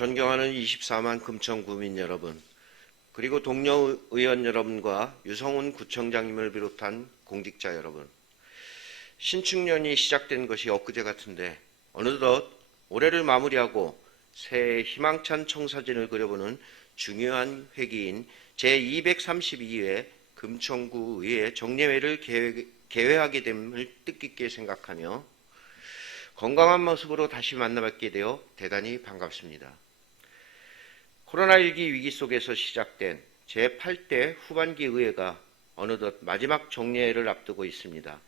존경하는 24만 금천구민 여러분, 그리고 동료 의원 여러분과 유성훈 구청장님을 비롯한 공직자 여러분, 신축년이 시작된 것이 엊그제 같은데 어느덧 올해를 마무리하고 새해 희망찬 청사진을 그려보는 중요한 회기인 제232회 금천구 의회 정례회를 개회하게 됨을 뜻깊게 생각하며 건강한 모습으로 다시 만나뵙게 되어 대단히 반갑습니다. 코로나19 위기 속에서 시작된 제8대 후반기 의회가 어느덧 마지막 정례회를 앞두고 있습니다.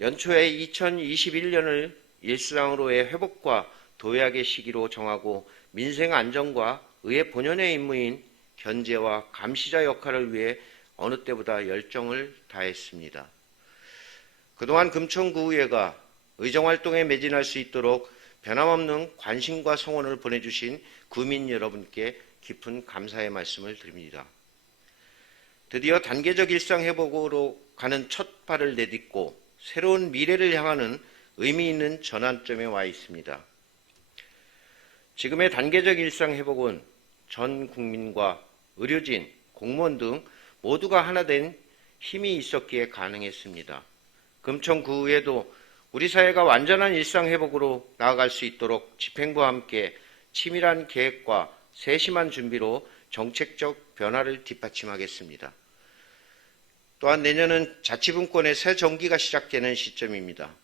연초에 2021년을 일상으로의 회복과 도약의 시기로 정하고 민생 안정과 의회 본연의 임무인 견제와 감시자 역할을 위해 어느 때보다 열정을 다했습니다. 그동안 금천구의회가 의정활동에 매진할 수 있도록 변함없는 관심과 성원을 보내주신 구민 여러분께 깊은 감사의 말씀을 드립니다. 드디어 단계적 일상 회복으로 가는 첫 발을 내딛고 새로운 미래를 향하는 의미 있는 전환점에 와 있습니다. 지금의 단계적 일상 회복은 전 국민과 의료진, 공무원 등 모두가 하나 된 힘이 있었기에 가능했습니다. 금천구의회도 우리 사회가 완전한 일상 회복으로 나아갈 수 있도록 집행부와 함께 치밀한 계획과 세심한 준비로 정책적 변화를 뒷받침하겠습니다. 또한 내년은 자치분권의 새 정기가 시작되는 시점입니다.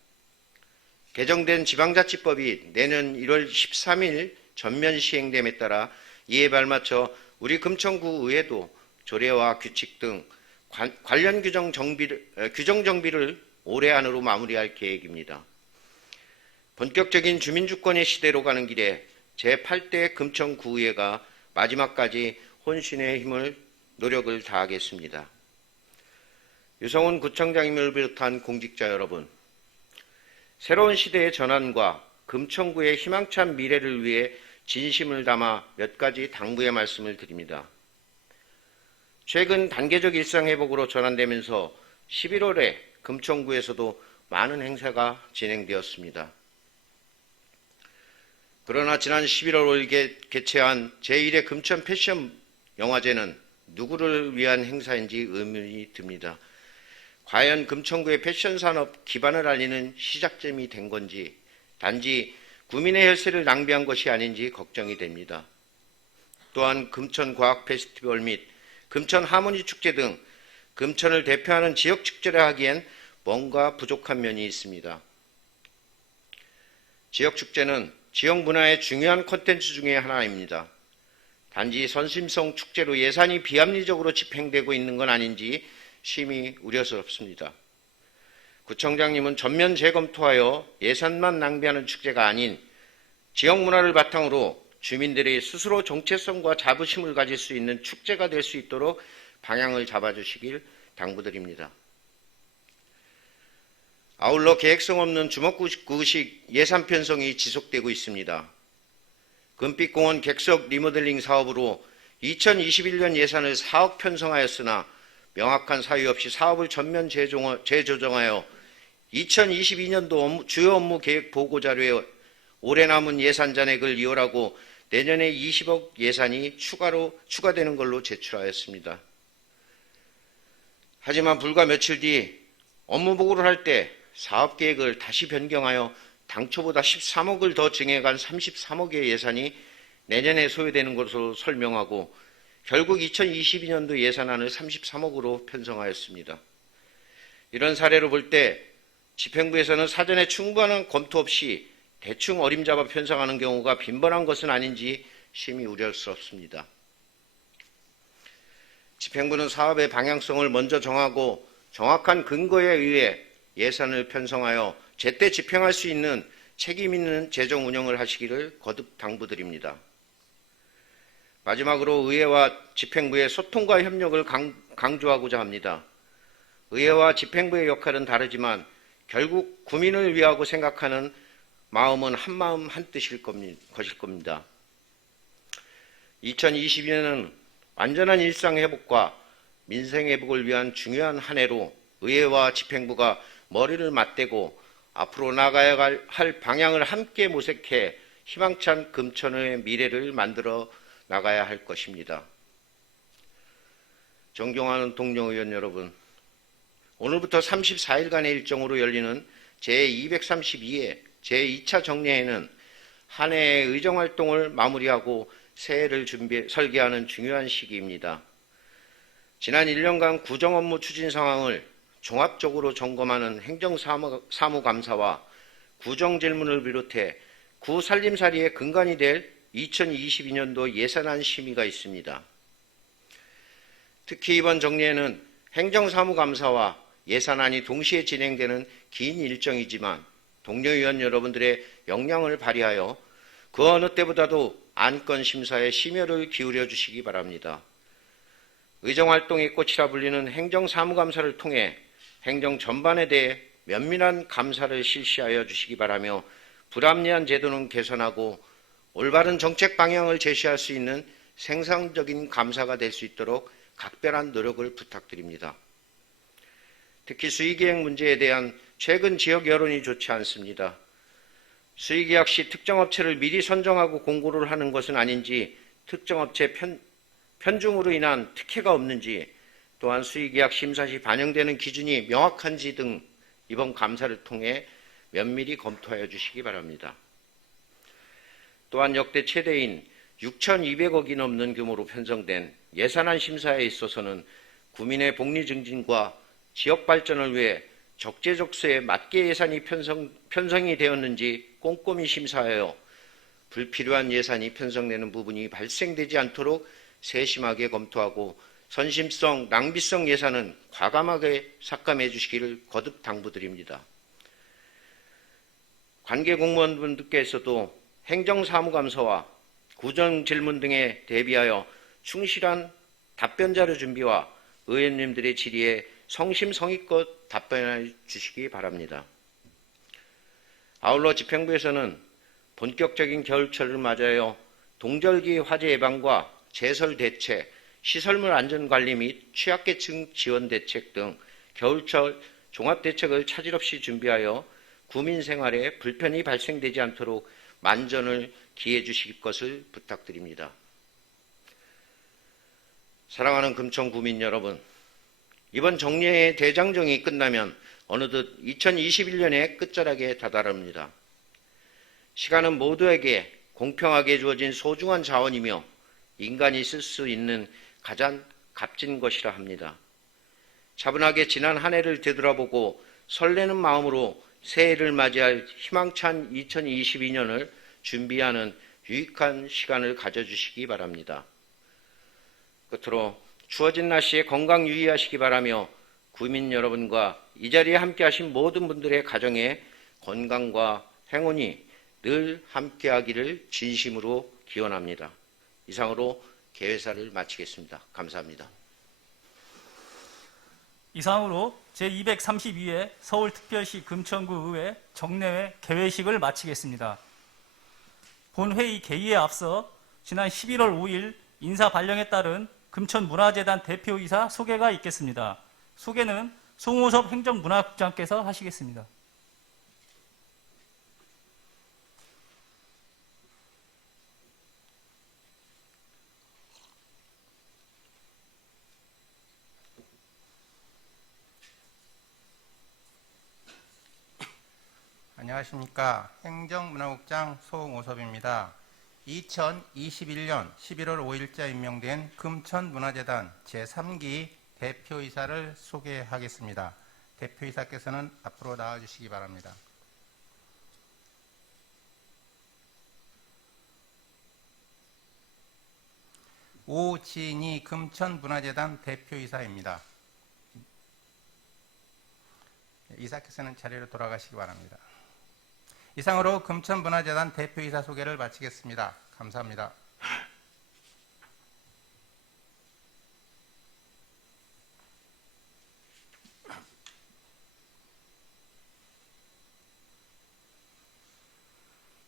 개정된 지방자치법이 내년 1월 13일 전면 시행됨에 따라 이에 발맞춰 우리 금천구 의회도 조례와 규칙 등 관련 규정 정비를 올해 안으로 마무리할 계획입니다. 본격적인 주민주권의 시대로 가는 길에 제8대 금천구의회가 마지막까지 혼신의 힘을 노력을 다하겠습니다. 유성훈 구청장님을 비롯한 공직자 여러분, 새로운 시대의 전환과 금천구의 희망찬 미래를 위해 진심을 담아 몇 가지 당부의 말씀을 드립니다. 최근 단계적 일상회복으로 전환되면서 11월에 금천구에서도 많은 행사가 진행되었습니다. 그러나 지난 11월 5일 개최한 제1회 금천 패션 영화제는 누구를 위한 행사인지 의문이 듭니다. 과연 금천구의 패션 산업 기반을 알리는 시작점이 된 건지 단지 구민의 혈세를 낭비한 것이 아닌지 걱정이 됩니다. 또한 금천 과학 페스티벌 및 금천 하모니 축제 등 금천을 대표하는 지역 축제를 하기엔 뭔가 부족한 면이 있습니다. 지역 축제는 지역 문화의 중요한 콘텐츠 중의 하나입니다. 단지 선심성 축제로 예산이 비합리적으로 집행되고 있는 건 아닌지 심히 우려스럽습니다. 구청장님은 전면 재검토하여 예산만 낭비하는 축제가 아닌 지역 문화를 바탕으로 주민들이 스스로 정체성과 자부심을 가질 수 있는 축제가 될 수 있도록 방향을 잡아주시길 당부드립니다. 아울러 계획성 없는 주먹구식 예산 편성이 지속되고 있습니다. 금빛공원 객석 리모델링 사업으로 2021년 예산을 4억 편성하였으나 명확한 사유 없이 사업을 전면 재조정하여 2022년도 주요 업무 계획 보고자료에 올해 남은 예산 잔액을 이월하고 내년에 20억 예산이 추가되는 걸로 제출하였습니다. 하지만 불과 며칠 뒤 업무 보고를 할 때 사업계획을 다시 변경하여 당초보다 13억을 더 증액한 33억의 예산이 내년에 소요되는 것으로 설명하고 결국 2022년도 예산안을 33억으로 편성하였습니다. 이런 사례로 볼 때 집행부에서는 사전에 충분한 검토 없이 대충 어림잡아 편성하는 경우가 빈번한 것은 아닌지 심히 우려스럽습니다. 집행부는 사업의 방향성을 먼저 정하고 정확한 근거에 의해 예산을 편성하여 제때 집행할 수 있는 책임 있는 재정 운영을 하시기를 거듭 당부드립니다. 마지막으로 의회와 집행부의 소통과 협력을 강조하고자 합니다. 의회와 집행부의 역할은 다르지만 결국 구민을 위하고 생각하는 마음은 한마음 한뜻일 것입니다. 2022년은 완전한 일상 회복과 민생 회복을 위한 중요한 한 해로 의회와 집행부가 머리를 맞대고 앞으로 나가야 할 방향을 함께 모색해 희망찬 금천의 미래를 만들어 나가야 할 것입니다. 존경하는 동료 의원 여러분, 오늘부터 34일간의 일정으로 열리는 제232회 제2차 정례회는 한 해의 의정활동을 마무리하고 새해를 설계하는 중요한 시기입니다. 지난 1년간 구정업무 추진 상황을 종합적으로 점검하는 행정사무감사와 구정질문을 비롯해 구살림살이의 근간이 될 2022년도 예산안 심의가 있습니다. 특히 이번 정례에는 행정사무감사와 예산안이 동시에 진행되는 긴 일정이지만 동료 의원 여러분들의 역량을 발휘하여 그 어느 때보다도 안건 심사에 심혈을 기울여 주시기 바랍니다. 의정활동의 꽃이라 불리는 행정사무감사를 통해 행정 전반에 대해 면밀한 감사를 실시하여 주시기 바라며 불합리한 제도는 개선하고 올바른 정책 방향을 제시할 수 있는 생산적인 감사가 될 수 있도록 각별한 노력을 부탁드립니다. 특히 수의계획 문제에 대한 최근 지역 여론이 좋지 않습니다. 수의계약 시 특정 업체를 미리 선정하고 공고를 하는 것은 아닌지, 특정 업체 편중으로 인한 특혜가 없는지, 또한 수의계약 심사 시 반영되는 기준이 명확한지 등 이번 감사를 통해 면밀히 검토하여 주시기 바랍니다. 또한 역대 최대인 6,200억이 넘는 규모로 편성된 예산안 심사에 있어서는 구민의 복리 증진과 지역 발전을 위해 적재적소에 맞게 예산이 편성이 되었는지 꼼꼼히 심사하여 불필요한 예산이 편성되는 부분이 발생되지 않도록 세심하게 검토하고 선심성, 낭비성 예산은 과감하게 삭감해 주시기를 거듭 당부드립니다. 관계 공무원분들께서도 행정사무감사와 구정질문 등에 대비하여 충실한 답변 자료 준비와 의원님들의 질의에 성심성의껏 답변해 주시기 바랍니다. 아울러 집행부에서는 본격적인 겨울철을 맞아요 동절기 화재 예방과 제설 대책, 시설물 안전관리 및 취약계층 지원 대책 등 겨울철 종합대책을 차질 없이 준비하여 구민 생활에 불편이 발생되지 않도록 만전을 기해 주실 것을 부탁드립니다. 사랑하는 금천 구민 여러분, 이번 정례의 대장정이 끝나면 어느덧 2021년의 끝자락에 다다릅니다. 시간은 모두에게 공평하게 주어진 소중한 자원이며 인간이 쓸 수 있는 가장 값진 것이라 합니다. 차분하게 지난 한 해를 되돌아보고 설레는 마음으로 새해를 맞이할 희망찬 2022년을 준비하는 유익한 시간을 가져주시기 바랍니다. 끝으로 추워진 날씨에 건강 유의하시기 바라며 구민 여러분과 이 자리에 함께하신 모든 분들의 가정에 건강과 행운이 늘 함께하기를 진심으로 기원합니다. 이상으로 개회사를 마치겠습니다. 감사합니다. 이상으로 제232회 서울특별시 금천구 의회 정례회 개회식을 마치겠습니다. 본회의 개의에 앞서 지난 11월 5일 인사 발령에 따른 금천문화재단 대표이사 소개가 있겠습니다. 소개는 송호섭 행정문화국장께서 하시겠습니다. 안녕하십니까. 행정문화국장 송호섭입니다. 2021년 11월 5일자 임명된 금천문화재단 제3기 대표이사를 소개하겠습니다. 대표이사께서는 앞으로 나와주시기 바랍니다. 오진희 금천문화재단 대표이사입니다. 이사께서는 자리로 돌아가시기 바랍니다. 이상으로 금천문화재단 대표이사 소개를 마치겠습니다. 감사합니다.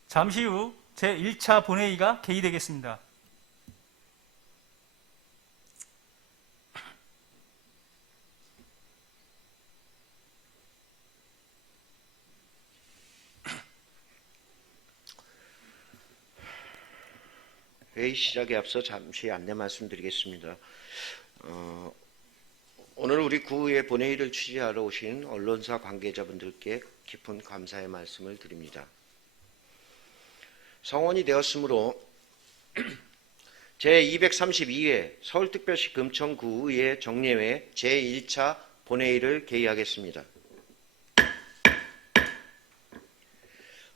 잠시 후 제1차 본회의가 개의되겠습니다. 회의 시작에 앞서 잠시 안내 말씀드리겠습니다. 오늘 우리 구의회 본회의를 취재하러 오신 언론사 관계자분들께 깊은 감사의 말씀을 드립니다. 성원이 되었으므로 제232회 서울특별시 금천구의회 정례회 제1차 본회의를 개의하겠습니다.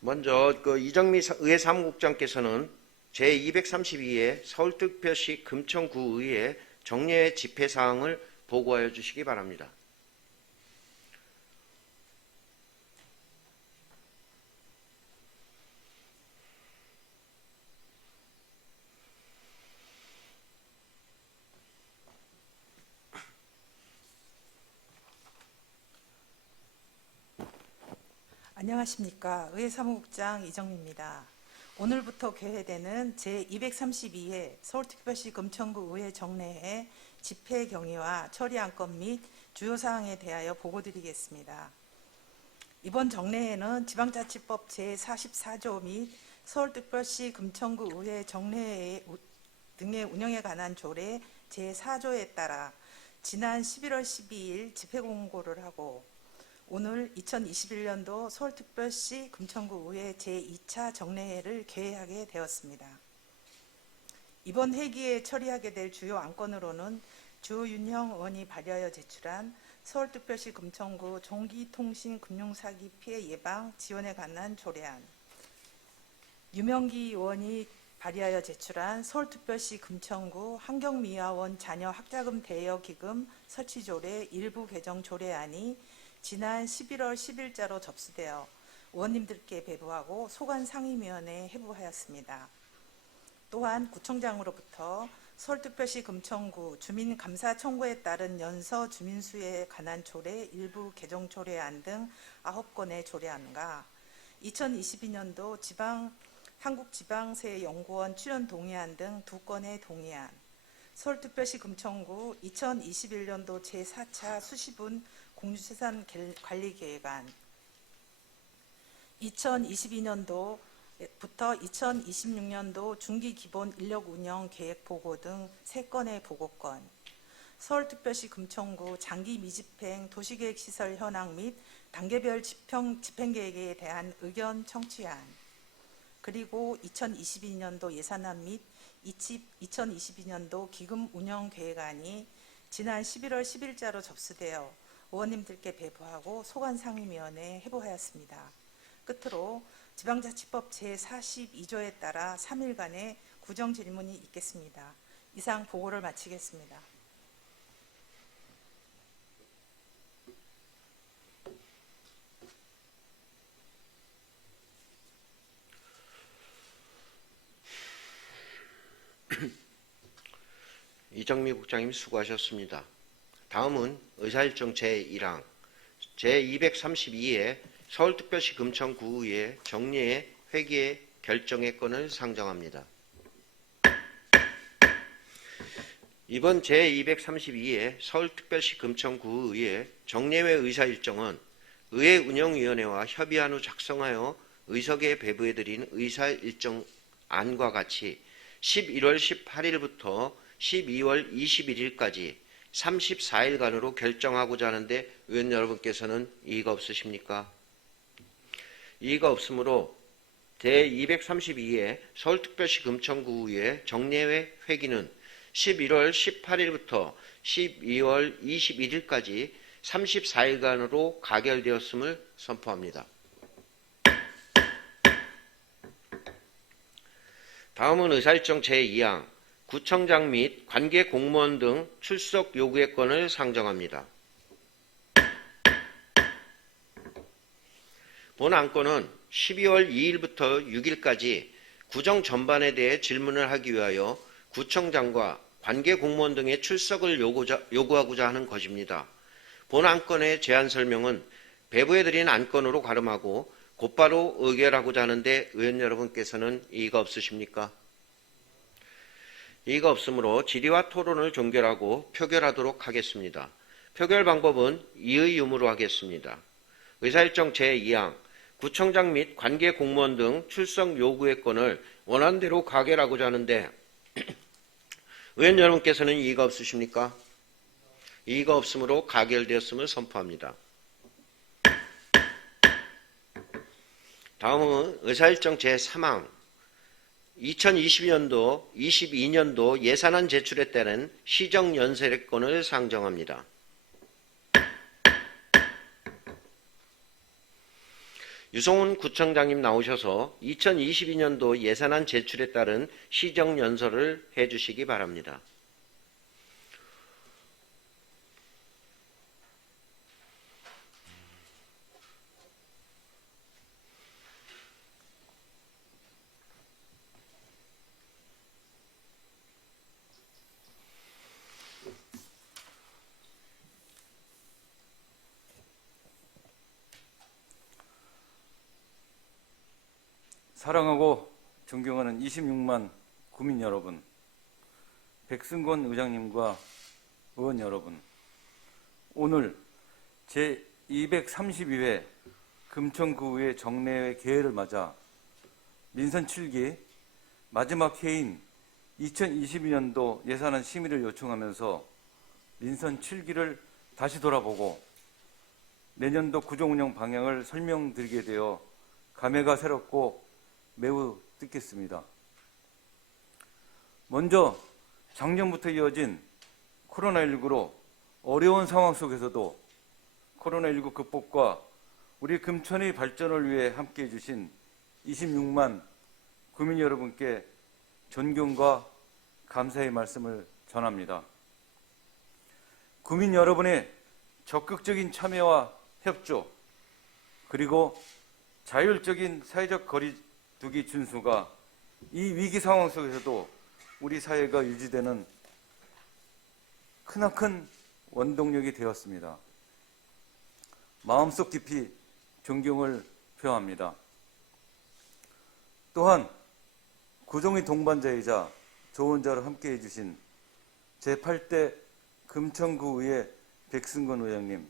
먼저 이정미 의회 사무국장께서는 제232회 서울특별시 금천구의회 정례회 집회 사항을 보고하여 주시기 바랍니다. 안녕하십니까. 의회 사무국장 이정미입니다. 오늘부터 개회되는 제232회 서울특별시 금천구 의회 정례회 집회 경위와 처리 안건 및 주요 사항에 대하여 보고드리겠습니다. 이번 정례회는 지방자치법 제44조 및 서울특별시 금천구 의회 정례회 등의 운영에 관한 조례 제4조에 따라 지난 11월 12일 집회 공고를 하고 오늘 2021년도 서울특별시 금천구 의회 제2차 정례회를 개회하게 되었습니다. 이번 회기에 처리하게 될 주요 안건으로는 주윤형 의원이 발의하여 제출한 서울특별시 금천구 종기통신 금융사기 피해 예방 지원에 관한 조례안, 유명기 의원이 발의하여 제출한 서울특별시 금천구 환경미화원 자녀 학자금 대여 기금 설치 조례 일부 개정 조례안이 지난 11월 10일자로 접수되어 의원님들께 배부하고 소관상임위원회에 회부하였습니다. 또한 구청장으로부터 서울특별시 금천구 주민감사 청구에 따른 연서 주민수에 관한 조례 일부 개정 조례안 등 9건의 조례안과 2022년도 한국지방세연구원 출연 동의안 등 2건의 동의안, 서울특별시 금천구 2021년도 제4차 수시분 공유재산 관리 계획안, 2022년도부터 2026년도 중기 기본 인력 운영 계획 보고 등 3건의 보고건, 서울특별시 금천구 장기 미집행 도시계획 시설 현황 및 단계별 집행 계획에 대한 의견 청취안, 그리고 2022년도 예산안 및 2022년도 기금 운영 계획안이 지난 11월 10일자로 접수되어 의원님들께 배부하고 소관상임위원회에 회부하였습니다. 끝으로 지방자치법 제42조에 따라 3일간의 구정질문이 있겠습니다. 이상 보고를 마치겠습니다. 이정미 국장님 수고하셨습니다. 다음은 의사일정 제1항 제232회 서울특별시 금천구의회 정례회 회기의 결정의 건을 상정합니다. 이번 제232회 서울특별시 금천구의회 정례회 의사일정은 의회 운영위원회와 협의한 후 작성하여 의석에 배부해드린 의사일정안과 같이 11월 18일부터 12월 21일까지 34일간으로 결정하고자 하는데 의원 여러분께서는 이의가 없으십니까? 이의가 없으므로 제232회 서울특별시 금천구의회 정례회 회기는 11월 18일부터 12월 21일까지 34일간으로 가결되었음을 선포합니다. 다음은 의사일정 제2항 구청장 및 관계 공무원 등 출석 요구의 건을 상정합니다. 본 안건은 12월 2일부터 6일까지 구정 전반에 대해 질문을 하기 위하여 구청장과 관계 공무원 등의 출석을 요구하고자 하는 것입니다. 본 안건의 제안 설명은 배부해드린 안건으로 가름하고 곧바로 의결하고자 하는데 의원 여러분께서는 이의가 없으십니까? 이의가 없으므로 질의와 토론을 종결하고 표결하도록 하겠습니다. 표결 방법은 이의 유무로 하겠습니다. 의사일정 제2항 구청장 및 관계 공무원 등 출석 요구의 건을 원안대로 가결하고자 하는데 의원 여러분께서는 이의가 없으십니까? 이의가 없으므로 가결되었음을 선포합니다. 다음은 의사일정 제3항 2022년도, 22년도 예산안 제출에 따른 시정연설권을 상정합니다. 유성훈 구청장님 나오셔서 2022년도 예산안 제출에 따른 시정연설을 해주시기 바랍니다. 사랑하고 존경하는 26만 구민 여러분, 백승권 의장님과 의원 여러분, 오늘 제232회 금천구의회 정례회 개회를 맞아 민선 7기 마지막 회의인 2022년도 예산안 심의를 요청하면서 민선 7기를 다시 돌아보고 내년도 구조운영 방향을 설명드리게 되어 감회가 새롭고 매우 뜻깊습니다. 먼저 작년부터 이어진 코로나19로 어려운 상황 속에서도 코로나19 극복과 우리 금천의 발전을 위해 함께해 주신 26만 구민 여러분께 존경과 감사의 말씀을 전합니다. 구민 여러분의 적극적인 참여와 협조, 그리고 자율적인 사회적 거리두기 준수가 이 위기 상황 속에서도 우리 사회가 유지되는 크나큰 원동력이 되었습니다. 마음속 깊이 존경을 표합니다. 또한 구정의 동반자이자 조언자로 함께해 주신 제8대 금천구의회 백승권 의장님,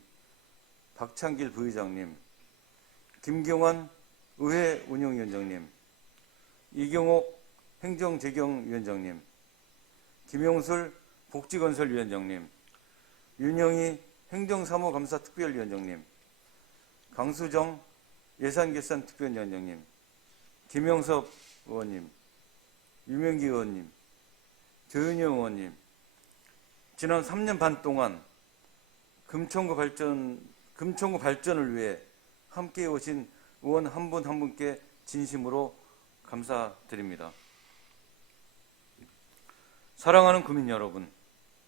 박창길 부의장님, 김경환 의회 운영위원장님, 이경옥 행정재경위원장님, 김용술 복지건설위원장님, 윤영희 행정사무감사특별위원장님, 강수정 예산결산특별위원장님, 김영섭 의원님, 유명기 의원님, 조윤영 의원님, 지난 3년 반 동안 금천구 발전을 위해 함께해 오신 의원 한 분 한 분께 진심으로 감사드립니다. 사랑하는 구민 여러분,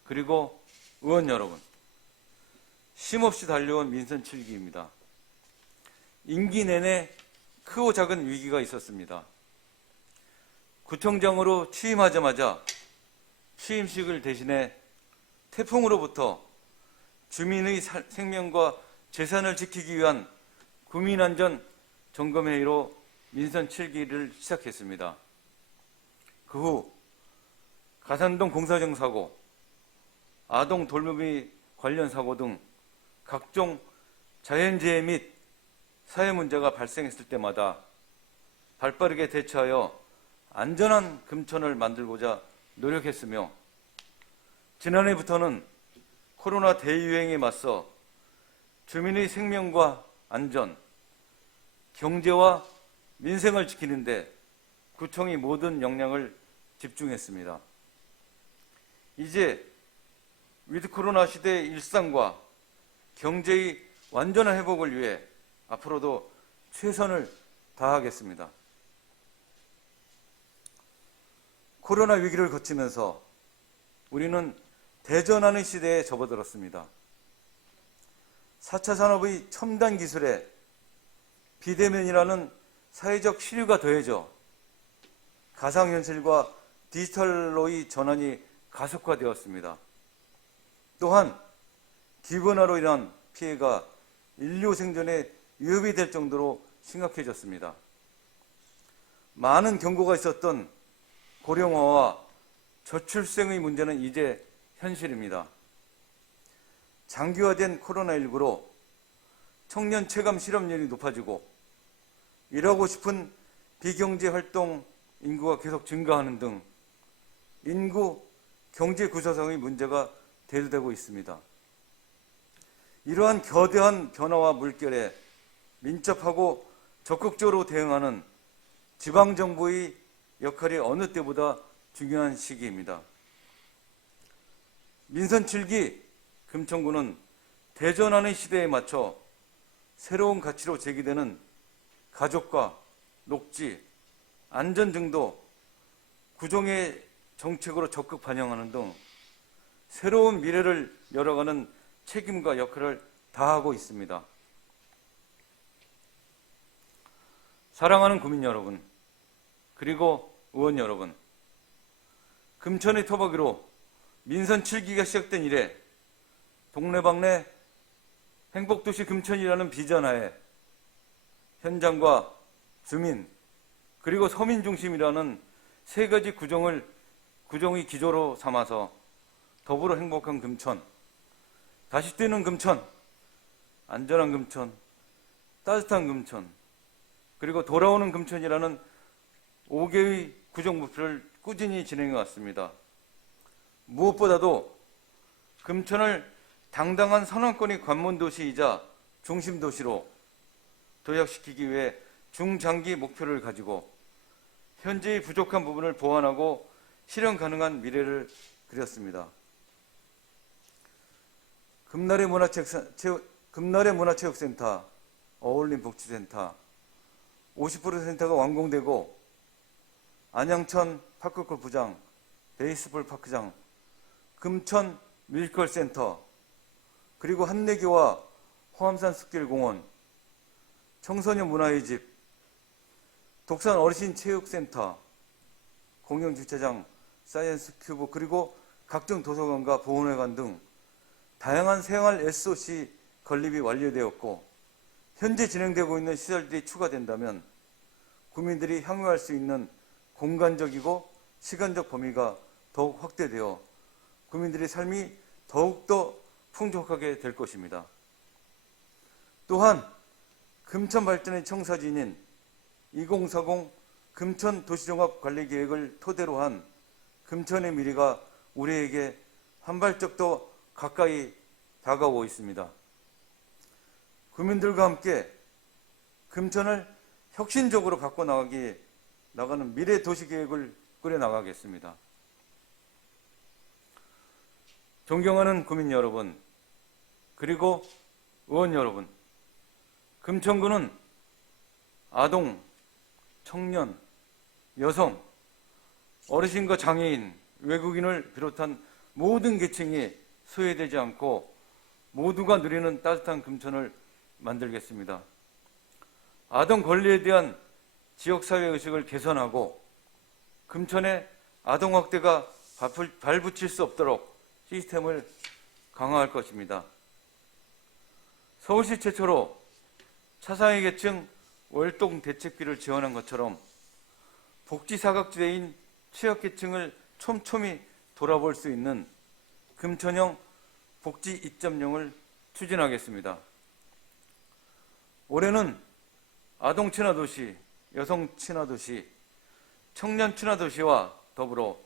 그리고 의원 여러분, 쉼없이 달려온 민선 7기입니다. 임기 내내 크고 작은 위기가 있었습니다. 구청장으로 취임하자마자 취임식을 대신해 태풍으로부터 주민의 생명과 재산을 지키기 위한 구민안전 점검회의로 민선 7기를 시작했습니다. 그 후 가산동 공사정 사고, 아동 돌봄이 관련 사고 등 각종 자연재해 및 사회 문제가 발생했을 때마다 발빠르게 대처하여 안전한 금천을 만들고자 노력했으며, 지난해부터는 코로나 대유행에 맞서 주민의 생명과 안전, 경제와 민생을 지키는 데 구청이 모든 역량을 집중했습니다. 이제 위드 코로나 시대의 일상과 경제의 완전한 회복을 위해 앞으로도 최선을 다하겠습니다. 코로나 위기를 거치면서 우리는 대전하는 시대에 접어들었습니다. 4차 산업의 첨단 기술에 비대면이라는 사회적 시류가 더해져 가상현실과 디지털로의 전환이 가속화되었습니다. 또한 기변화로 인한 피해가 인류 생존에 위협이 될 정도로 심각해졌습니다. 많은 경고가 있었던 고령화와 저출생의 문제는 이제 현실입니다. 장기화된 코로나19로 청년 체감 실업률이 높아지고 일하고 싶은 비경제 활동 인구가 계속 증가하는 등 인구 경제 구조상의 문제가 대두되고 있습니다. 이러한 거대한 변화와 물결에 민첩하고 적극적으로 대응하는 지방정부의 역할이 어느 때보다 중요한 시기입니다. 민선 7기 금천구는 대전하는 시대에 맞춰 새로운 가치로 제기되는 가족과 녹지, 안전 등도 구종의 정책으로 적극 반영하는 등 새로운 미래를 열어가는 책임과 역할을 다하고 있습니다. 사랑하는 구민 여러분, 그리고 의원 여러분, 금천의 토박이로 민선 7기가 시작된 이래 동네방네 행복도시 금천이라는 비전하에 현장과 주민 그리고 서민 중심이라는 세 가지 구정의 기조로 삼아서 더불어 행복한 금천, 다시 뛰는 금천, 안전한 금천, 따뜻한 금천, 그리고 돌아오는 금천이라는 5개의 구정 목표를 꾸준히 진행해 왔습니다. 무엇보다도 금천을 당당한 선언권의 관문도시이자 중심도시로 도약시키기 위해 중장기 목표를 가지고 현재의 부족한 부분을 보완하고 실현 가능한 미래를 그렸습니다. 금날의 문화체육센터, 어울림 복지센터 50% 센터가 완공되고 안양천 파크골프장, 베이스볼 파크장, 금천 뮤지컬센터, 그리고 한내교와 호암산 숲길공원, 청소년 문화의 집, 독산 어르신 체육센터, 공영주차장, 사이언스 큐브, 그리고 각종 도서관과 보훈회관 등 다양한 생활 SOC 건립이 완료되었고 현재 진행되고 있는 시설들이 추가된다면 국민들이 향유할 수 있는 공간적이고 시간적 범위가 더욱 확대되어 국민들의 삶이 더욱더 풍족하게 될 것입니다. 또한 금천 발전의 청사진인 2040 금천 도시종합관리계획을 토대로 한 금천의 미래가 우리에게 한 발짝 더 가까이 다가오고 있습니다. 국민들과 함께 금천을 혁신적으로 나가는 미래 도시계획을 꾸려나가겠습니다. 존경하는 국민 여러분, 그리고 의원 여러분, 금천구는 아동, 청년, 여성, 어르신과 장애인, 외국인을 비롯한 모든 계층이 소외되지 않고 모두가 누리는 따뜻한 금천을 만들겠습니다. 아동 권리에 대한 지역사회의식을 개선하고 금천에 아동학대가 발붙일 수 없도록 시스템을 강화할 것입니다. 서울시 최초로 차상위 계층 월동 대책비를 지원한 것처럼 복지사각지대인 취약계층을 촘촘히 돌아볼 수 있는 금천형 복지 2.0을 추진하겠습니다. 올해는 아동 친화도시, 여성 친화도시, 청년 친화도시와 더불어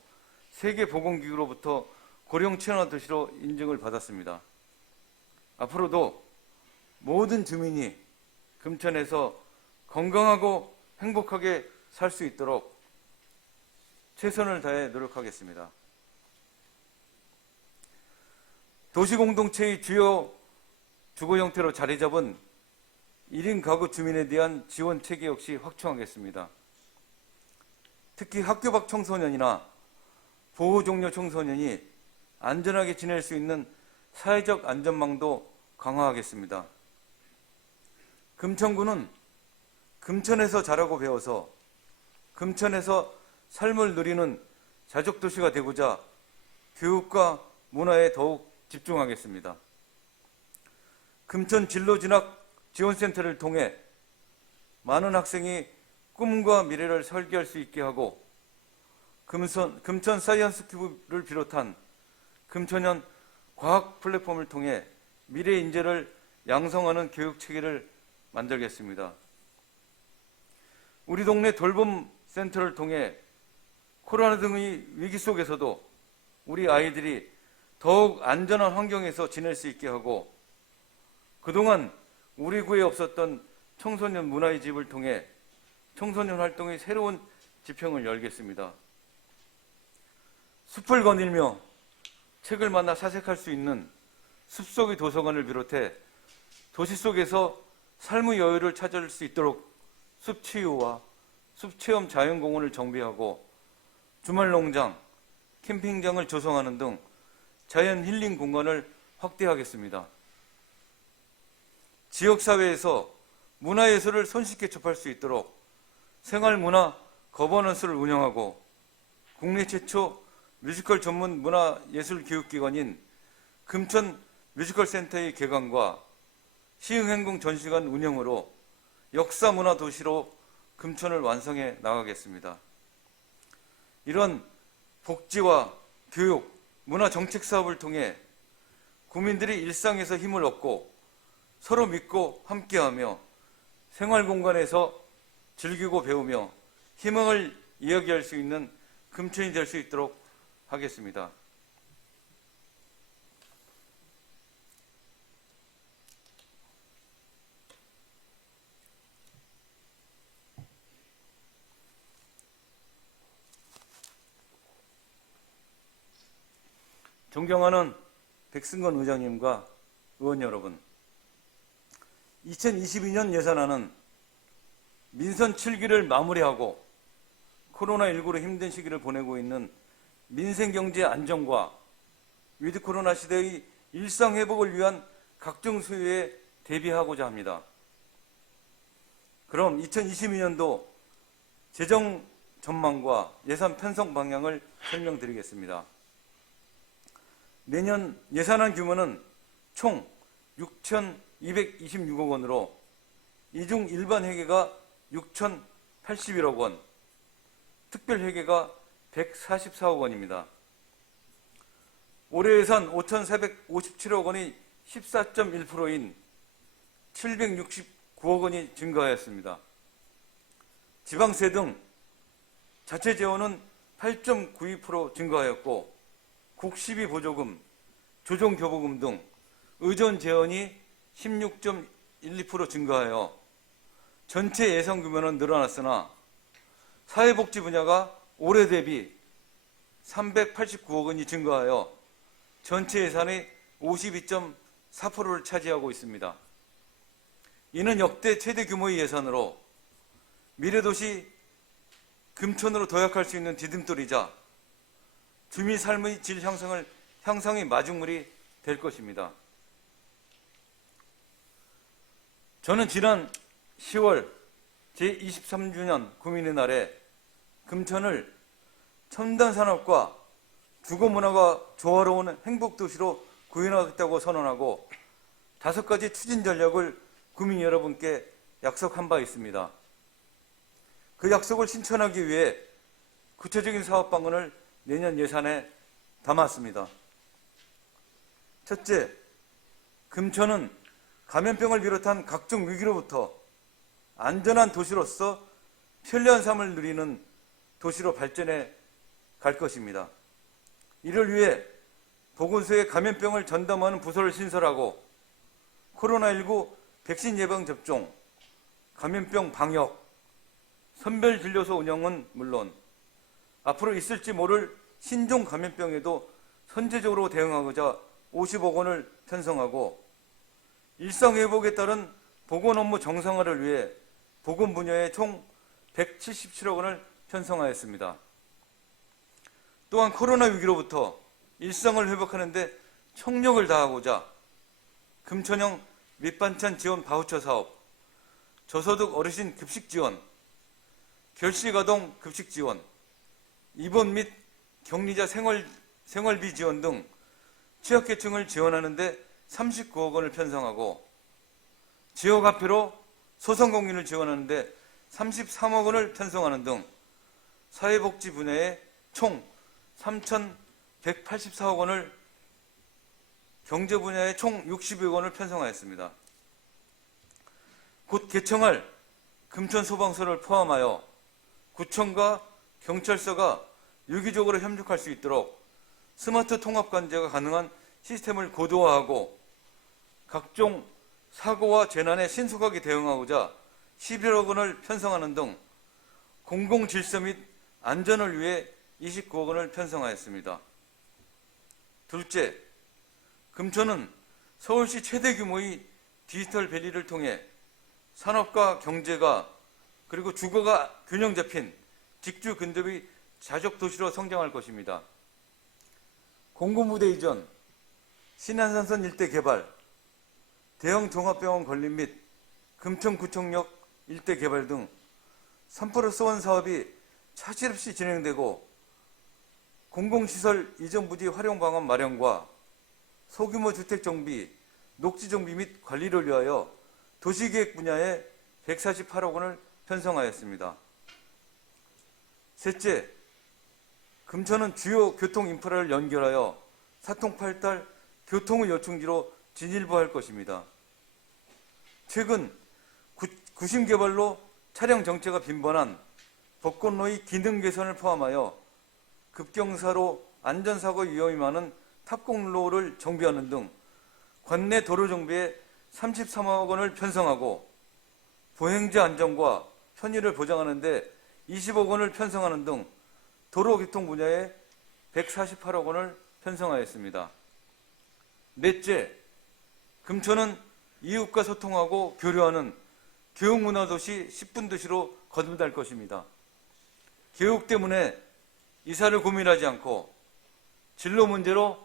세계보건기구로부터 고령 친화도시로 인증을 받았습니다. 앞으로도 모든 주민이 금천에서 건강하고 행복하게 살 수 있도록 최선을 다해 노력하겠습니다. 도시공동체의 주요 주거 형태로 자리 잡은 1인 가구 주민에 대한 지원 체계 역시 확충하겠습니다. 특히 학교 밖 청소년이나 보호 종료 청소년이 안전하게 지낼 수 있는 사회적 안전망도 강화하겠습니다. 금천구는 금천에서 자라고 배워서 금천에서 삶을 누리는 자족도시가 되고자 교육과 문화에 더욱 집중하겠습니다. 금천 진로진학 지원센터를 통해 많은 학생이 꿈과 미래를 설계할 수 있게 하고 금천 사이언스 큐브를 비롯한 금천현 과학 플랫폼을 통해 미래 인재를 양성하는 교육 체계를 만들겠습니다. 우리 동네 돌봄 센터를 통해 코로나 등의 위기 속에서도 우리 아이들이 더욱 안전한 환경에서 지낼 수 있게 하고, 그동안 우리 구에 없었던 청소년 문화의 집을 통해 청소년 활동의 새로운 지평을 열겠습니다. 숲을 거닐며 책을 만나 사색할 수 있는 숲속의 도서관을 비롯해 도시 속에서 삶의 여유를 찾을 수 있도록 숲치유와 숲체험 자연공원을 정비하고 주말 농장, 캠핑장을 조성하는 등 자연 힐링 공간을 확대하겠습니다. 지역사회에서 문화예술을 손쉽게 접할 수 있도록 생활문화 거버넌스를 운영하고 국내 최초 뮤지컬 전문 문화예술교육기관인 금천 뮤지컬센터의 개관과 시흥행궁 전시관 운영으로 역사문화도시로 금천을 완성해 나가겠습니다. 이런 복지와 교육, 문화정책 사업을 통해 국민들이 일상에서 힘을 얻고 서로 믿고 함께하며 생활공간에서 즐기고 배우며 희망을 이야기할 수 있는 금천이 될 수 있도록 하겠습니다. 존경하는 백승건 의장님과 의원 여러분, 2022년 예산안은 민선 7기를 마무리하고 코로나19로 힘든 시기를 보내고 있는 민생경제 안정과 위드 코로나 시대의 일상 회복을 위한 각종 수요에 대비하고자 합니다. 그럼 2022년도 재정 전망과 예산 편성 방향을 설명드리겠습니다. 내년 예산안 규모는 총 6,226억 원으로 이 중 일반 회계가 6,081억 원, 특별 회계가 144억 원입니다. 올해 예산 5,457억 원이 14.1%인 769억 원이 증가하였습니다. 지방세 등 자체 재원은 8.92% 증가하였고 국시비 보조금, 조정교부금 등 의존 재원이 16.12% 증가하여 전체 예산 규모는 늘어났으나 사회복지 분야가 올해 대비 389억 원이 증가하여 전체 예산의 52.4%를 차지하고 있습니다. 이는 역대 최대 규모의 예산으로 미래도시 금천으로 도약할 수 있는 디딤돌이자 주민 삶의 질 향상의 마중물이 될 것입니다. 저는 지난 10월 제23주년 구민의 날에 금천을 첨단 산업과 주거 문화가 조화로운 행복도시로 구현하겠다고 선언하고 5가지 추진 전략을 구민 여러분께 약속한 바 있습니다. 그 약속을 실천하기 위해 구체적인 사업 방안을 내년 예산에 담았습니다. 첫째, 금천은 감염병을 비롯한 각종 위기로부터 안전한 도시로서 편리한 삶을 누리는 도시로 발전해 갈 것입니다. 이를 위해 보건소에 감염병을 전담하는 부서를 신설하고 코로나19 백신 예방 접종, 감염병 방역, 선별진료소 운영은 물론 앞으로 있을지 모를 신종 감염병에도 선제적으로 대응하고자 50억 원을 편성하고 일상회복에 따른 보건 업무 정상화를 위해 보건 분야에 총 177억 원을 편성하였습니다. 또한 코로나 위기로부터 일상을 회복하는 데 총력을 다하고자 금천형 밑반찬 지원 바우처 사업, 저소득 어르신 급식 지원, 결식아동 급식 지원, 입원 및 격리자 생활비 지원 등 취약계층을 지원하는 데 39억 원을 편성하고 지역화폐로 소상공인을 지원하는 데 33억 원을 편성하는 등 사회복지 분야에 총 3,184억 원을, 경제 분야에 총 60억 원을 편성하였습니다. 곧 개청할 금천소방서를 포함하여 구청과 경찰서가 유기적으로 협력할 수 있도록 스마트 통합 관제가 가능한 시스템을 고도화하고 각종 사고와 재난에 신속하게 대응하고자 11억 원을 편성하는 등 공공질서 및 안전을 위해 29억 원을 편성하였습니다. 둘째, 금천은 서울시 최대 규모의 디지털 밸리를 통해 산업과 경제가 그리고 주거가 균형 잡힌 직주 근접의 자족 도시로 성장할 것입니다. 공군부대 이전, 신안산선 일대 개발, 대형 종합병원 건립 및 금천구청역 일대 개발 등 3+1 사업이 차질 없이 진행되고 공공시설 이전 부지 활용 방안 마련과 소규모 주택 정비, 녹지 정비 및 관리를 위하여 도시계획 분야에 148억 원을 편성하였습니다. 셋째, 금천은 주요 교통 인프라를 연결하여 사통팔달 교통의 요충지로 진일보할 것입니다. 최근 구심 개발로 차량 정체가 빈번한 벚꽃로의 기능 개선을 포함하여 급경사로 안전사고 위험이 많은 탑곡로를 정비하는 등 관내 도로 정비에 33억 원을 편성하고 보행자 안전과 편의를 보장하는 데 20억 원을 편성하는 등 도로교통 분야에 148억 원을 편성하였습니다. 넷째, 금천은 이웃과 소통하고 교류하는 교육문화도시 10분 도시로 거듭날 것입니다. 교육 때문에 이사를 고민하지 않고 진로 문제로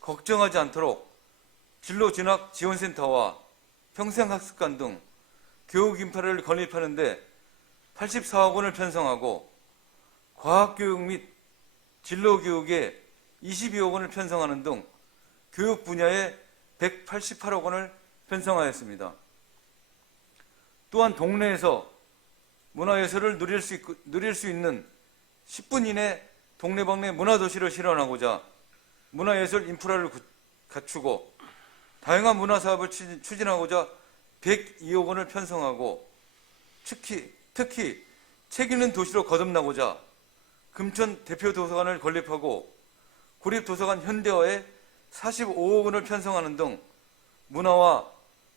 걱정하지 않도록 진로 진학 지원센터와 평생학습관 등 교육 인프라를 건립하는 데 84억 원을 편성하고 과학교육 및 진로교육에 22억 원을 편성하는 등 교육 분야에 188억 원을 편성하였습니다. 또한 동네에서 문화예술을 누릴 수 있는 10분 이내 동네방네 문화도시를 실현하고자 문화예술 인프라를 갖추고 다양한 문화사업을 추진하고자 102억 원을 편성하고 특히 책 읽는 도시로 거듭나고자 금천 대표 도서관을 건립하고 구립도서관 현대화에 45억 원을 편성하는 등 문화와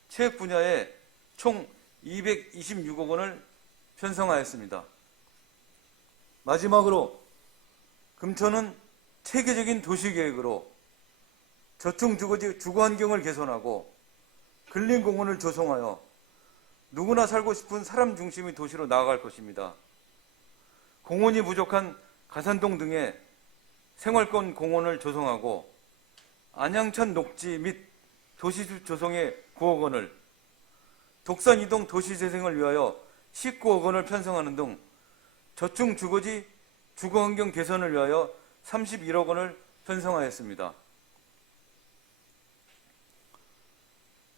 체육 분야에 총 226억 원을 편성하였습니다. 마지막으로 금천은 체계적인 도시계획으로 저층주거지 주거환경을 개선하고 근린공원을 조성하여 누구나 살고 싶은 사람 중심의 도시로 나아갈 것입니다. 공원이 부족한 가산동 등에 생활권 공원을 조성하고 안양천 녹지 및 도시숲 조성에 9억 원을, 독산 이동 도시재생을 위하여 19억 원을 편성하는 등 저층 주거지 주거환경 개선을 위하여 31억 원을 편성하였습니다.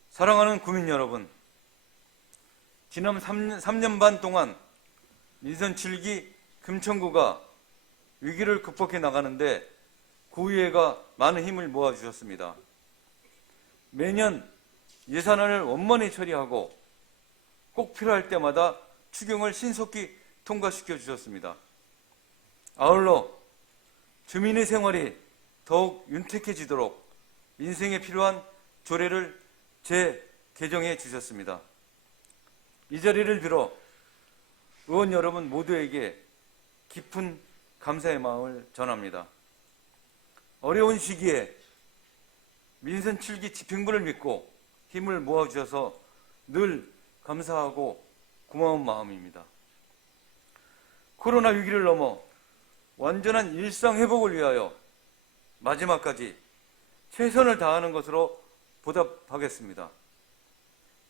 사랑하는 구민 여러분, 지난 3년 반 동안 민선 7기 금천구가 위기를 극복해 나가는데 구의회가 많은 힘을 모아주셨습니다. 매년 예산안을 원만히 처리하고 꼭 필요할 때마다 추경을 신속히 통과시켜 주셨습니다. 아울러 주민의 생활이 더욱 윤택해지도록 민생에 필요한 조례를 재개정해 주셨습니다. 이 자리를 빌어 의원 여러분 모두에게 깊은 감사의 마음을 전합니다. 어려운 시기에 민선 7기 집행부를 믿고 힘을 모아주셔서 늘 감사하고 고마운 마음입니다. 코로나 위기를 넘어 완전한 일상 회복을 위하여 마지막까지 최선을 다하는 것으로 보답하겠습니다.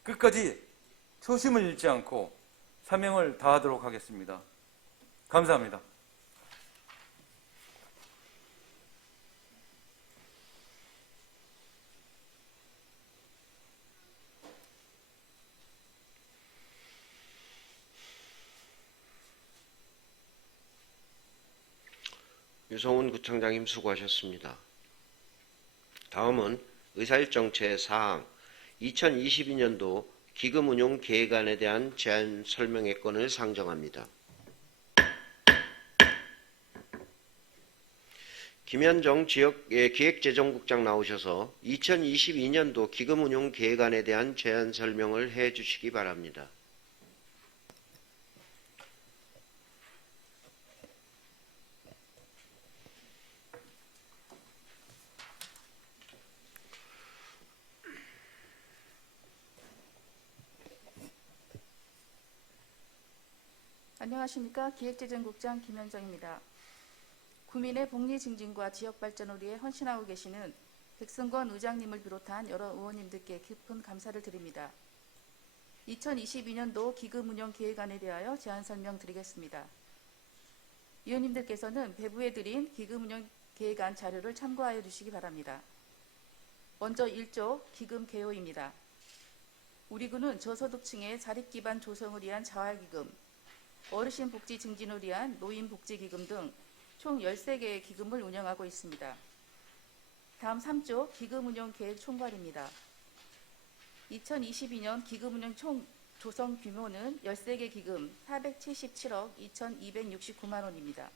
끝까지 초심을 잃지 않고 사명을 다하도록 하겠습니다. 감사합니다. 유성훈 구청장님 수고하셨습니다. 다음은 의사일정 제4항 2022년도 기금운용 계획안에 대한 제안 설명의 건을 상정합니다. 김현정 기획재정국장 나오셔서 2022년도 기금운용 계획안에 대한 제안 설명을 해 주시기 바랍니다. 안녕하십니까. 기획재정국장 김현정입니다. 구민의 복리 증진과 지역 발전을 위해 헌신하고 계시는 백승권 의장님을 비롯한 여러 의원님들께 깊은 감사를 드립니다. 2022년도 기금운용 계획안에 대하여 제안 설명드리겠습니다. 의원님들께서는 배부해 드린 기금운용 계획안 자료를 참고하여 주시기 바랍니다. 먼저 1조 기금 개요입니다. 우리 군은 저소득층의 자립기반 조성을 위한 자활기금, 어르신 복지 증진을 위한 노인복지기금 등 총 13개의 기금을 운영하고 있습니다. 다음 3조 기금운용 계획 총괄입니다. 2022년 기금운용 총 조성 규모는 13개 기금 477억 2,269만 원입니다.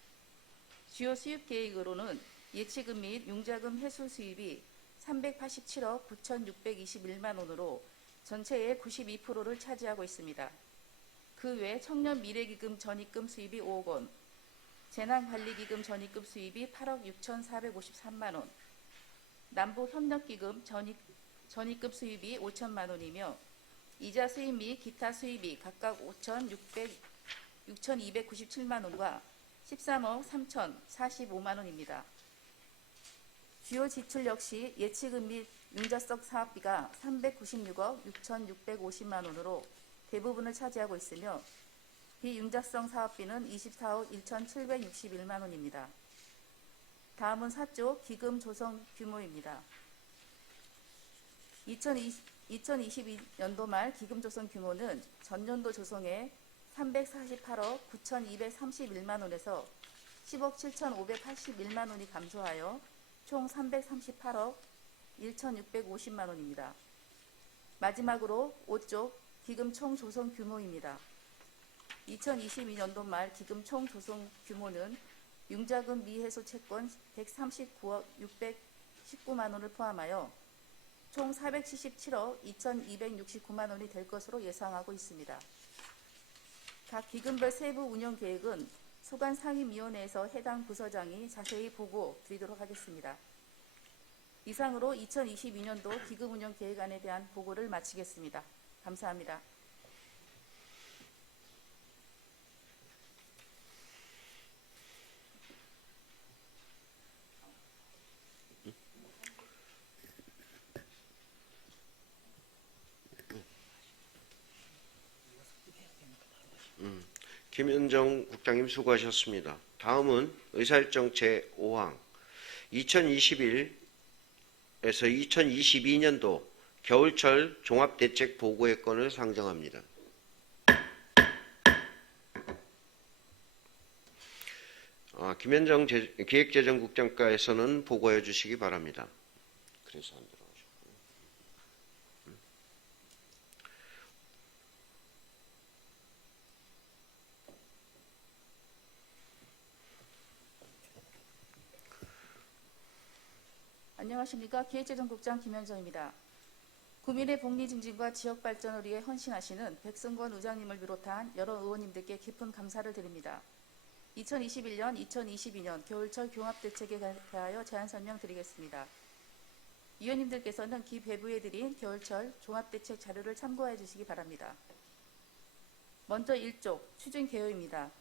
주요 수입 계획으로는 예치금 및 융자금 회수 수입이 387억 9,621만 원으로 전체의 92%를 차지하고 있습니다. 그 외 청년 미래기금 전입금 수입이 5억 원, 재난관리기금 전입금 수입이 8억 6,453만 원, 남북협력기금 전입금 수입이 5천만 원이며 이자 수입 및 기타 수입이 각각 6,297만 원과 13억 3,045만 원입니다. 주요 지출 역시 예치금 및 융자성 사업비가 396억 6,650만 원으로 대부분을 차지하고 있으며 비융자성 사업비는 24억 1,761만 원입니다. 다음은 4조 기금 조성 규모입니다. 2022년도 말 기금 조성 규모는 전년도 조성의 348억 9,231만 원에서 10억 7,581만 원이 감소하여 총 338억 1,650만 원입니다. 마지막으로 5조 기금 총 조성 규모입니다. 2022년도 말 기금 총 조성 규모는 융자금 미해소 채권 139억 619만 원을 포함하여 총 477억 2,269만 원이 될 것으로 예상하고 있습니다. 각 기금별 세부 운영 계획은 소관상임위원회에서 해당 부서장이 자세히 보고 드리도록 하겠습니다. 이상으로 2022년도 기금운용 계획안에 대한 보고를 마치겠습니다. 감사합니다. 김현정 국장님 수고하셨습니다. 다음은 의사일정 제5항 2021에서 2022년도 겨울철 종합대책 보고의 건을 상정합니다. 김현정 기획재정국장께서는 보고해 주시기 바랍니다. 그래서 안 들어오셨고요. 안녕하십니까. 기획재정국장 김현정입니다. 구민의 복리 증진과 지역 발전을 위해 헌신하시는 백승권 의장님을 비롯한 여러 의원님들께 깊은 감사를 드립니다. 2021년, 2022년 겨울철 종합대책에 대하여 제안 설명드리겠습니다. 위원님들께서는 기 배부해드린 겨울철 종합대책 자료를 참고해 주시기 바랍니다. 먼저 1조 추진 개요입니다.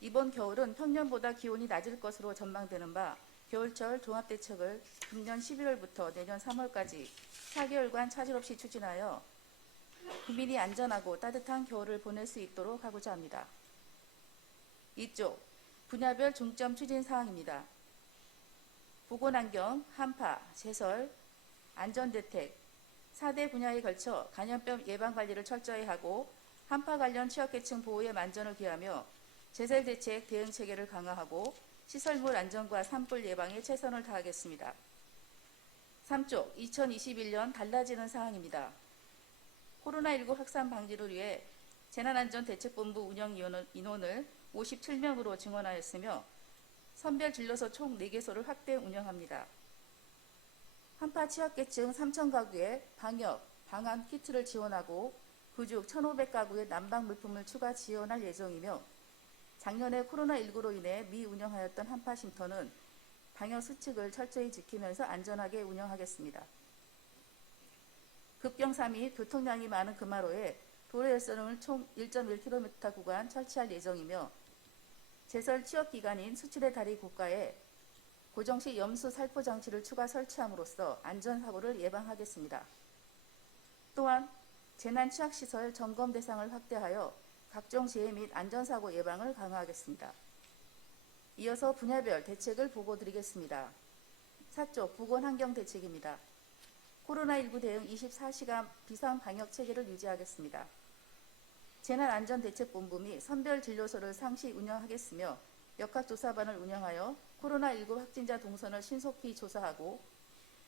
이번 겨울은 평년보다 기온이 낮을 것으로 전망되는 바 겨울철 종합대책을 금년 11월부터 내년 3월까지 4개월간 차질 없이 추진하여 국민이 안전하고 따뜻한 겨울을 보낼 수 있도록 하고자 합니다. 2조 분야별 중점 추진 사항입니다. 보건환경, 한파, 제설, 안전대책 4대 분야에 걸쳐 감염병 예방관리를 철저히 하고 한파 관련 취약계층 보호에 만전을 기하며 제설대책 대응체계를 강화하고 시설물 안전과 산불 예방에 최선을 다하겠습니다. 3조 2021년 달라지는 사항입니다. 코로나19 확산 방지를 위해 재난안전대책본부 운영 인원을 57명으로 증원하였으며 선별 진료소 총 4개소를 확대 운영합니다. 한파 취약계층 3,000 가구에 방역, 방한 키트를 지원하고 구죽 1,500가구의 난방 물품을 추가 지원할 예정이며 작년에 코로나19로 인해 미운영하였던 한파 쉼터는 방역 수칙을 철저히 지키면서 안전하게 운영하겠습니다. 급경사 및 교통량이 많은 금화로에 도로열선을 총 1.1km 구간 설치할 예정이며 제설 취업 기간인 수출의 다리 고가에 고정식 염수 살포 장치를 추가 설치함으로써 안전사고를 예방하겠습니다. 또한 재난 취약시설 점검 대상을 확대하여 각종 재해 및 안전사고 예방을 강화하겠습니다. 이어서 분야별 대책을 보고드리겠습니다. 4쪽 보건환경대책입니다. 코로나19 대응 24시간 비상방역체계를 유지하겠습니다. 재난안전대책본부 및 선별진료소를 상시 운영하겠으며 역학조사반을 운영하여 코로나19 확진자 동선을 신속히 조사하고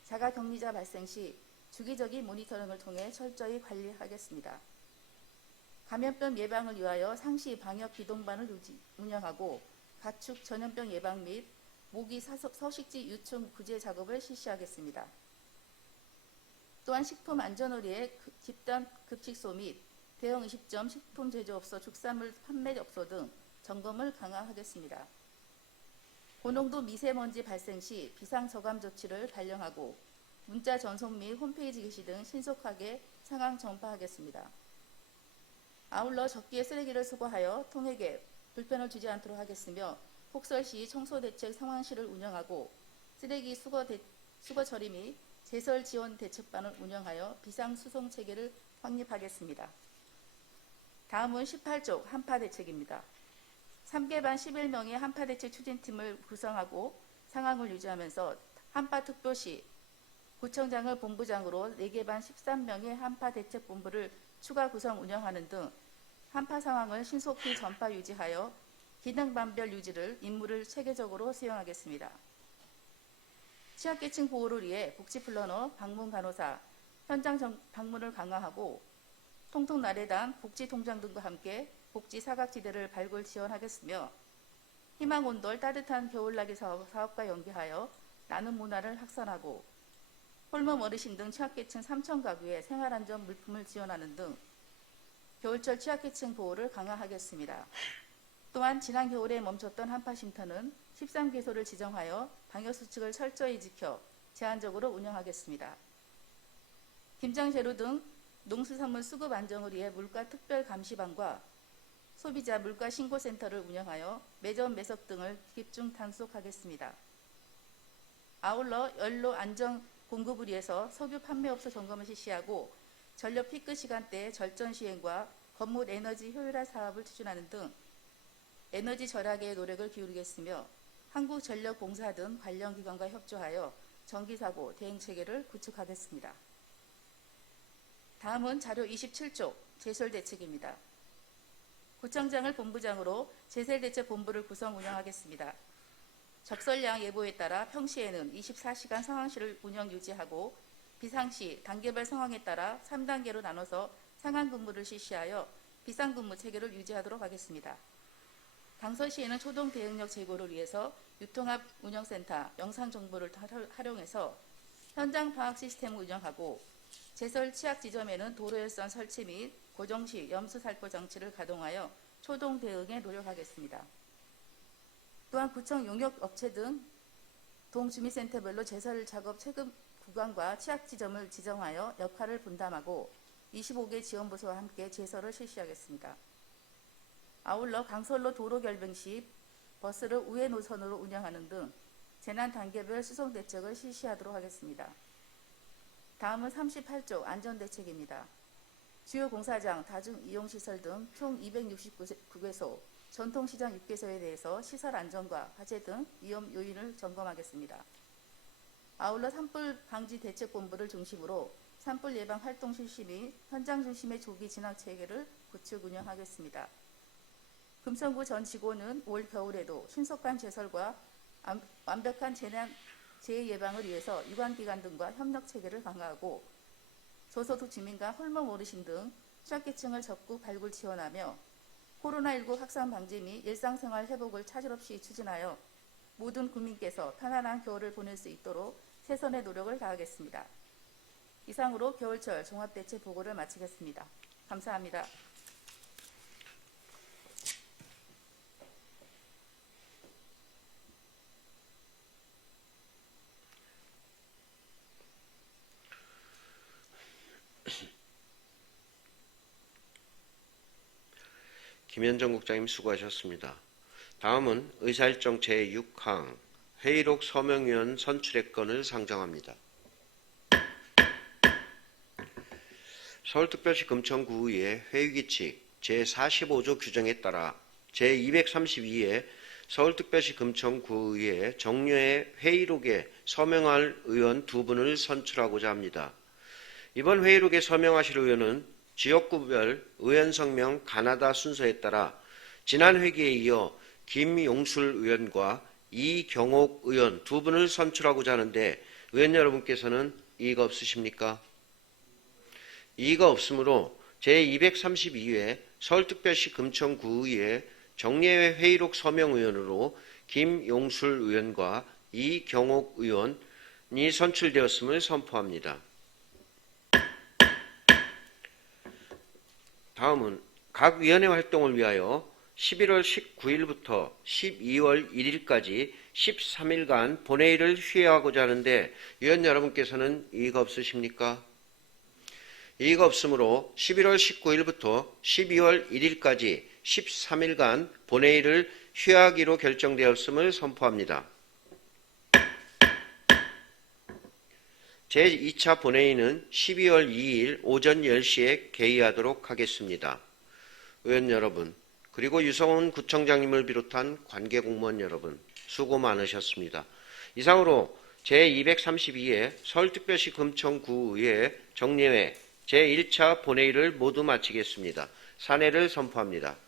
자가격리자 발생 시 주기적인 모니터링을 통해 철저히 관리하겠습니다. 감염병 예방을 위하여 상시 방역 기동반을 운영하고 가축 전염병 예방 및 모기 서식지 유충 구제 작업을 실시하겠습니다. 또한 식품안전의료의 집단 급식소 및 대형 음식점, 식품 제조업소, 축산물 판매업소 등 점검을 강화하겠습니다. 고농도 미세먼지 발생 시 비상저감 조치를 발령하고 문자 전송 및 홈페이지 게시 등 신속하게 상황 전파하겠습니다. 아울러 적기에 쓰레기를 수거하여 통행에 불편을 주지 않도록 하겠으며 폭설 시 청소대책 상황실을 운영하고 쓰레기 수거 처리 및 제설 지원 대책반을 운영하여 비상수송 체계를 확립하겠습니다. 다음은 18쪽 한파대책입니다. 3개 반 11명의 한파대책 추진팀을 구성하고 상황을 유지하면서 한파특보시 구청장을 본부장으로 4개 반 13명의 한파대책본부를 추가 구성 운영하는 등 한파 상황을 신속히 전파 유지하여 기능반별 유지를 임무를 체계적으로 수행하겠습니다. 취약계층 보호를 위해 복지플래너, 방문간호사, 현장 방문을 강화하고 통통나래단, 복지통장 등과 함께 복지 사각지대를 발굴 지원하겠으며 희망온돌 따뜻한 겨울나기 사업과 연계하여 나눔 문화를 확산하고 홀몸 어르신 등 취약계층 3,000 가구에 생활안전 물품을 지원하는 등 겨울철 취약계층 보호를 강화하겠습니다. 또한 지난 겨울에 멈췄던 한파쉼터는 13개소를 지정하여 방역수칙을 철저히 지켜 제한적으로 운영하겠습니다. 김장재료 등 농수산물 수급 안정을 위해 물가특별감시반과 소비자 물가신고센터를 운영하여 매점 매석 등을 집중 단속하겠습니다. 아울러 연료 안정 공급을 위해서 석유 판매업소 점검을 실시하고 전력 피크 시간대에 절전 시행과 건물 에너지 효율화 사업을 추진하는 등 에너지 절약에 노력을 기울이겠으며 한국전력공사 등 관련 기관과 협조하여 전기사고 대응체계를 구축하겠습니다. 다음은 자료 27쪽 제설대책입니다. 구청장을 본부장으로 제설대책본부를 구성 운영하겠습니다. 적설량 예보에 따라 평시에는 24시간 상황실을 운영 유지하고 비상시 단계별 상황에 따라 3단계로 나눠서 상황근무를 실시하여 비상근무 체계를 유지하도록 하겠습니다. 당서시에는 초동 대응력 제고를 위해서 유통합 운영센터 영상정보를 활용해서 현장 파악 시스템을 운영하고 제설 취약 지점에는 도로열선 설치 및 고정식 염수 살포 장치를 가동하여 초동 대응에 노력하겠습니다. 또한 구청 용역 업체 등 동주민센터별로 제설 작업 체급 구간과 취약 지점을 지정하여 역할을 분담하고 25개 지원부서와 함께 제설을 실시하겠습니다. 아울러 강선로 도로 결빙 시 버스를 우회 노선으로 운영하는 등 재난 단계별 수송 대책을 실시하도록 하겠습니다. 다음은 38조 안전대책입니다. 주요 공사장, 다중이용시설 등 총 269개소, 전통시장 6개소에 대해서 시설 안전과 화재 등 위험 요인을 점검하겠습니다. 아울러 산불 방지 대책본부를 중심으로 산불 예방 활동 실시 및 현장 중심의 조기 진압 체계를 구축 운영하겠습니다. 금천구 전 직원은 올 겨울에도 신속한 제설과 완벽한 재해 예방을 위해서 유관기관 등과 협력 체계를 강화하고 저소득 주민과 홀몸 어르신 등 취약계층을 적극 발굴 지원하며 코로나19 확산 방지 및 일상생활 회복을 차질 없이 추진하여 모든 국민께서 편안한 겨울을 보낼 수 있도록 최선의 노력을 다하겠습니다. 이상으로 겨울철 종합대책 보고를 마치겠습니다. 감사합니다. 김현정 국장님 수고하셨습니다. 다음은 의사일정 제6항 회의록 서명위원 선출의 건을 상정합니다. 서울특별시 금천구의회 회의규칙 제45조 규정에 따라 제232회 서울특별시 금천구의회 정례회 회의록에 서명할 의원 2분을 선출하고자 합니다. 이번 회의록에 서명하실 의원은 지역구별 의원 성명 가나다 순서에 따라 지난 회기에 이어 김용술 의원과 이경옥 의원 2분을 선출하고자 하는데 의원 여러분께서는 이의가 없으십니까? 이의가 없으므로 제232회 서울특별시 금천구의회 정례회 회의록 서명 의원으로 김용술 의원과 이경옥 의원이 선출되었음을 선포합니다. 다음은 각 위원회 활동을 위하여 11월 19일부터 12월 1일까지 13일간 본회의를 휴회하고자 하는데 위원 여러분께서는 이의가 없으십니까? 이의가 없으므로 11월 19일부터 12월 1일까지 13일간 본회의를 휴회하기로 결정되었음을 선포합니다. 제2차 본회의는 12월 2일 오전 10시에 개의하도록 하겠습니다. 의원 여러분, 그리고 유성훈 구청장님을 비롯한 관계공무원 여러분, 수고 많으셨습니다. 이상으로 제232회 서울특별시 금천구의회 정례회 제1차 본회의를 모두 마치겠습니다. 산회를 선포합니다.